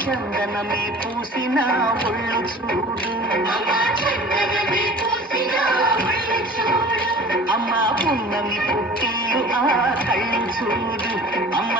చందనమే పూసిన ఒళ్ళు చూడు అమ్మ పున్నమి పుట్టిలు ఆ కళ్ళు చూడు అమ్మ